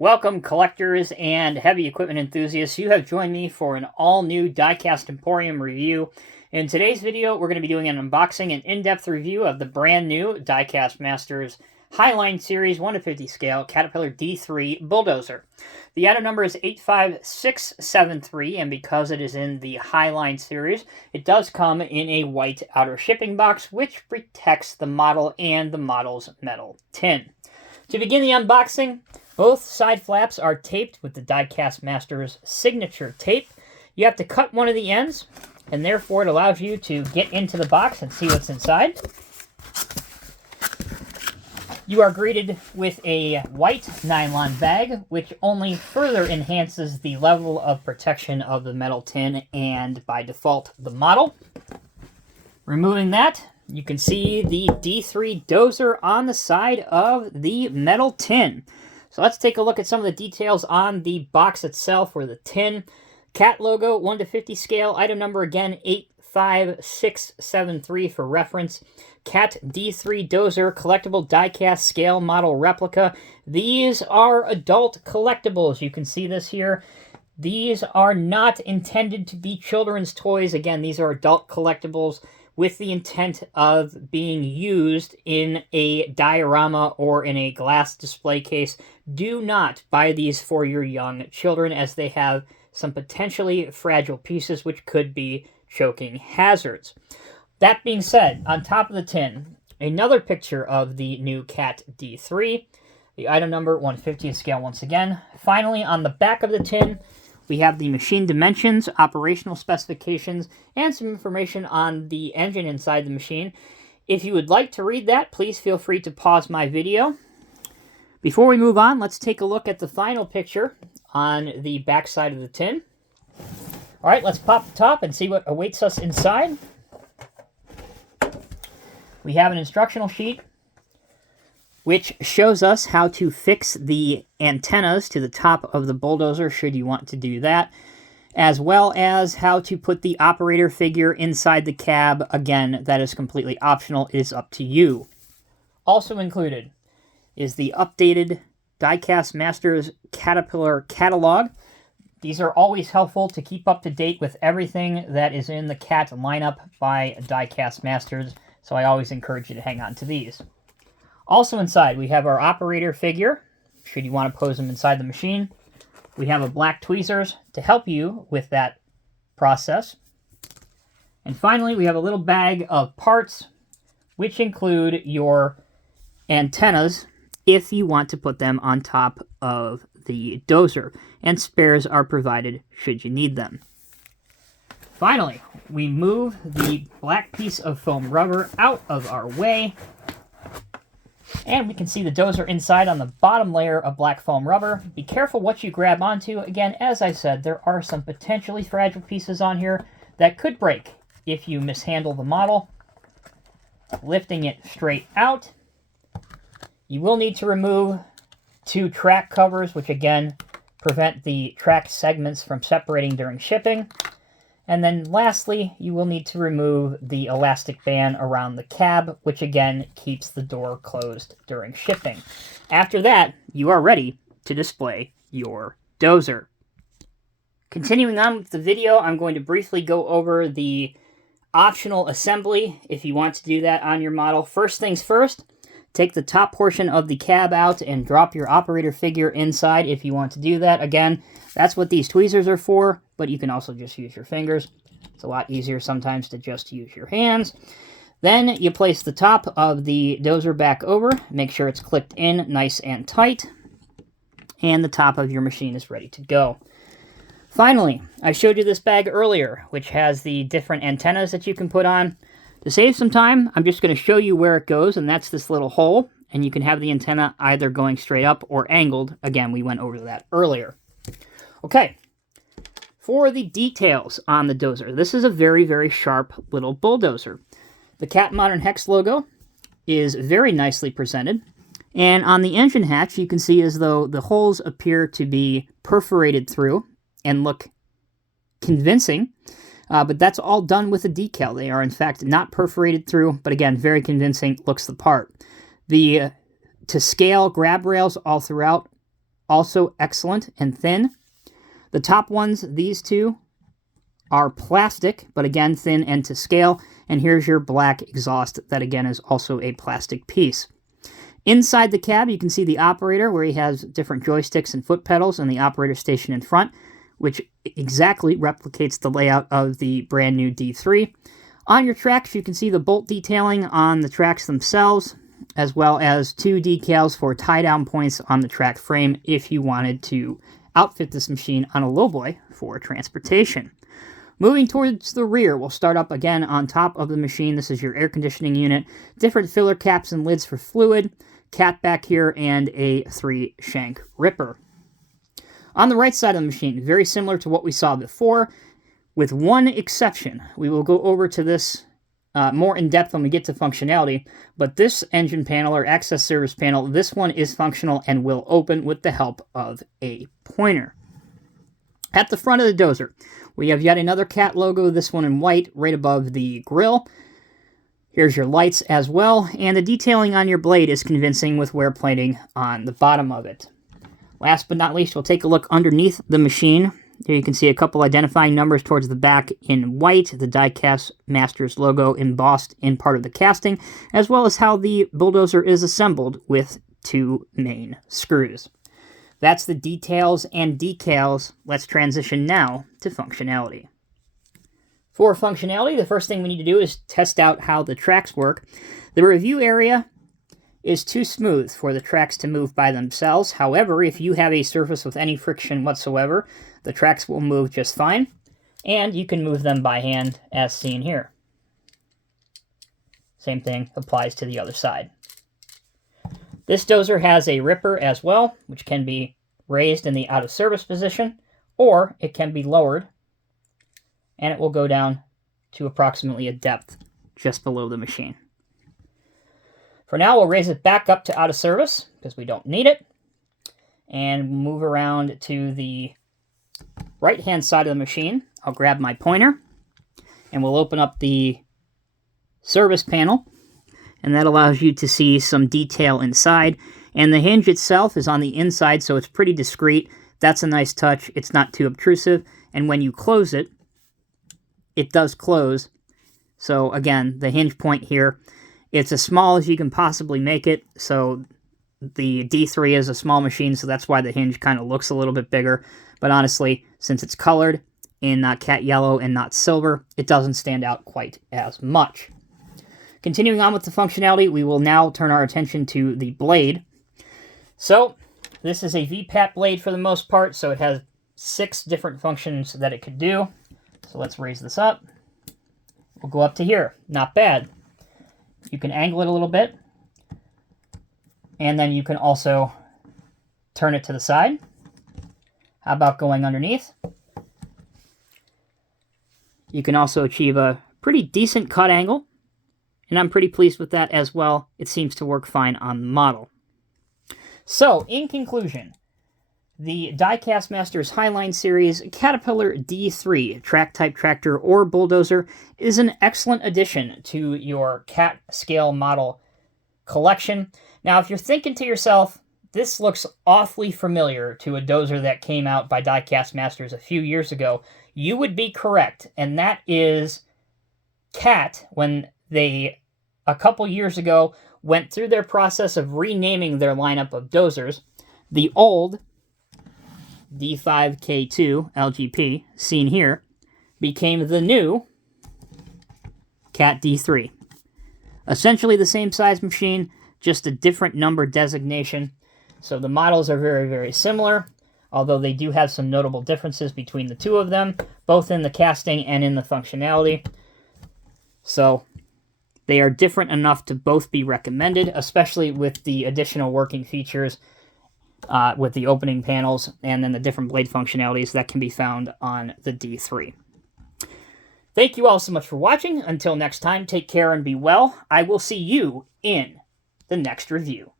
Welcome, collectors and heavy equipment enthusiasts. You have joined me for an all-new Diecast Emporium review. In today's video, we're going to be doing an unboxing and in-depth review of the brand new Diecast Masters Highline Series 1/50 scale Caterpillar D3 Bulldozer. The item number is 85673, and because it is in the Highline series, it does come in a white outer shipping box, which protects the model and the model's metal tin. To begin the unboxing, both side flaps are taped with the Diecast Masters signature tape. You have to cut one of the ends, and therefore it allows you to get into the box and see what's inside. You are greeted with a white nylon bag, which only further enhances the level of protection of the metal tin and, by default, the model. Removing that, you can see the D3 Dozer on the side of the metal tin. So let's take a look at some of the details on the box itself, or the tin. Cat logo, 1/50 scale. Item number again, 85673 for reference. Cat D3 Dozer collectible diecast scale model replica. These are adult collectibles. You can see this here. These are not intended to be children's toys. Again, these are adult collectibles with the intent of being used in a diorama or in a glass display case. Do not buy these for your young children, as they have some potentially fragile pieces which could be choking hazards. That being said, on top of the tin, another picture of the new Cat D3. The item number, 1/50 scale once again. Finally, on the back of the tin, we have the machine dimensions, operational specifications, and some information on the engine inside the machine. If you would like to read that, please feel free to pause my video. Before we move on, let's take a look at the final picture on the back side of the tin. All right, let's pop the top and see what awaits us inside. We have an instructional sheet which shows us how to fix the antennas to the top of the Bulldozer, should you want to do that, as well as how to put the operator figure inside the cab. Again, that is completely optional. It is up to you. Also included is the updated Diecast Masters Caterpillar catalog. These are always helpful to keep up to date with everything that is in the Cat lineup by Diecast Masters, so I always encourage you to hang on to these. Also inside, we have our operator figure, should you want to pose them inside the machine. We have a black tweezers to help you with that process. And finally, we have a little bag of parts, which include your antennas, if you want to put them on top of the Dozer. And spares are provided should you need them. Finally, we move the black piece of foam rubber out of our way. And we can see the Dozer inside on the bottom layer of black foam rubber. Be careful what you grab onto. Again, as I said, there are some potentially fragile pieces on here that could break if you mishandle the model. Lifting it straight out. You will need to remove 2 track covers, which again prevent the track segments from separating during shipping. And then lastly, you will need to remove the elastic band around the cab, which again keeps the door closed during shipping. After that, you are ready to display your Dozer. Continuing on with the video, I'm going to briefly go over the optional assembly if you want to do that on your model. First things first, take the top portion of the cab out and drop your operator figure inside if you want to do that. Again, that's what these tweezers are for, but you can also just use your fingers. It's a lot easier sometimes to just use your hands. Then you place the top of the Dozer back over. Make sure it's clipped in nice and tight. And the top of your machine is ready to go. Finally, I showed you this bag earlier, which has the different antennas that you can put on. To save some time, I'm just going to show you where it goes, and that's this little hole. And you can have the antenna either going straight up or angled. Again, we went over that earlier. Okay, for the details on the Dozer, this is a very, very sharp little Bulldozer. The Cat Modern Hex logo is very nicely presented. And on the engine hatch, you can see as though the holes appear to be perforated through and look convincing. But that's all done with a decal. They are, in fact, not perforated through, but again, very convincing, looks the part. The to scale grab rails all throughout also excellent and thin. The top ones, these two, are plastic, but again, thin and to scale. And here's your black exhaust that again is also a plastic piece. Inside the cab, you can see the operator where he has different joysticks and foot pedals and the operator station in front, which exactly replicates the layout of the brand new D3. On your tracks, you can see the bolt detailing on the tracks themselves, as well as 2 decals for tie-down points on the track frame if you wanted to outfit this machine on a lowboy for transportation. Moving towards the rear, we'll start up again on top of the machine. This is your air conditioning unit, different filler caps and lids for fluid, cat back here, and a 3-shank ripper. On the right side of the machine, very similar to what we saw before, with one exception. We will go over to this more in depth when we get to functionality, but this engine panel or access service panel, this one is functional and will open with the help of a pointer. At the front of the Dozer, we have yet another cat logo, this one in white, right above the grille. Here's your lights as well, and the detailing on your blade is convincing with wear plating on the bottom of it. Last but not least, we'll take a look underneath the machine. Here you can see a couple identifying numbers towards the back in white, the Diecast Masters logo embossed in part of the casting, as well as how the Bulldozer is assembled with 2 main screws. That's the details and decals. Let's transition now to functionality. For functionality, the first thing we need to do is test out how the tracks work. The review area is too smooth for the tracks to move by themselves. However, if you have a surface with any friction whatsoever, the tracks will move just fine, and you can move them by hand as seen here. Same thing applies to the other side. This Dozer has a ripper as well, which can be raised in the out of service position, or it can be lowered, and it will go down to approximately a depth just below the machine. For now, we'll raise it back up to out of service because we don't need it, and move around to the right-hand side of the machine. I'll grab my pointer, and we'll open up the service panel, and that allows you to see some detail inside. And the hinge itself is on the inside, so it's pretty discreet. That's a nice touch. It's not too obtrusive, and when you close it, it does close. So again, the hinge point here, it's as small as you can possibly make it. So the D3 is a small machine, so that's why the hinge kind of looks a little bit bigger. But honestly, since it's colored in cat yellow and not silver, it doesn't stand out quite as much. Continuing on with the functionality, we will now turn our attention to the blade. So this is a VPAT blade for the most part, so it has 6 different functions that it could do. So let's raise this up. We'll go up to here. Not bad. You can angle it a little bit, and then you can also turn it to the side. How about going underneath? You can also achieve a pretty decent cut angle, and I'm pretty pleased with that as well. It seems to work fine on the model. So, in conclusion, the Diecast Masters Highline Series Caterpillar D3 track-type tractor or bulldozer is an excellent addition to your cat scale model collection. Now, if you're thinking to yourself, this looks awfully familiar to a dozer that came out by Diecast Masters a few years ago, you would be correct, and that is Cat, when they, a couple years ago, went through their process of renaming their lineup of dozers. The old D5K2 LGP, seen here, became the new Cat D3. Essentially the same size machine, just a different number designation. So the models are very, very similar, although they do have some notable differences between the two of them, both in the casting and in the functionality. So they are different enough to both be recommended, especially with the additional working features with the opening panels and then the different blade functionalities that can be found on the D3. Thank you all so much for watching. Until next time, take care and be well. I will see you in the next review.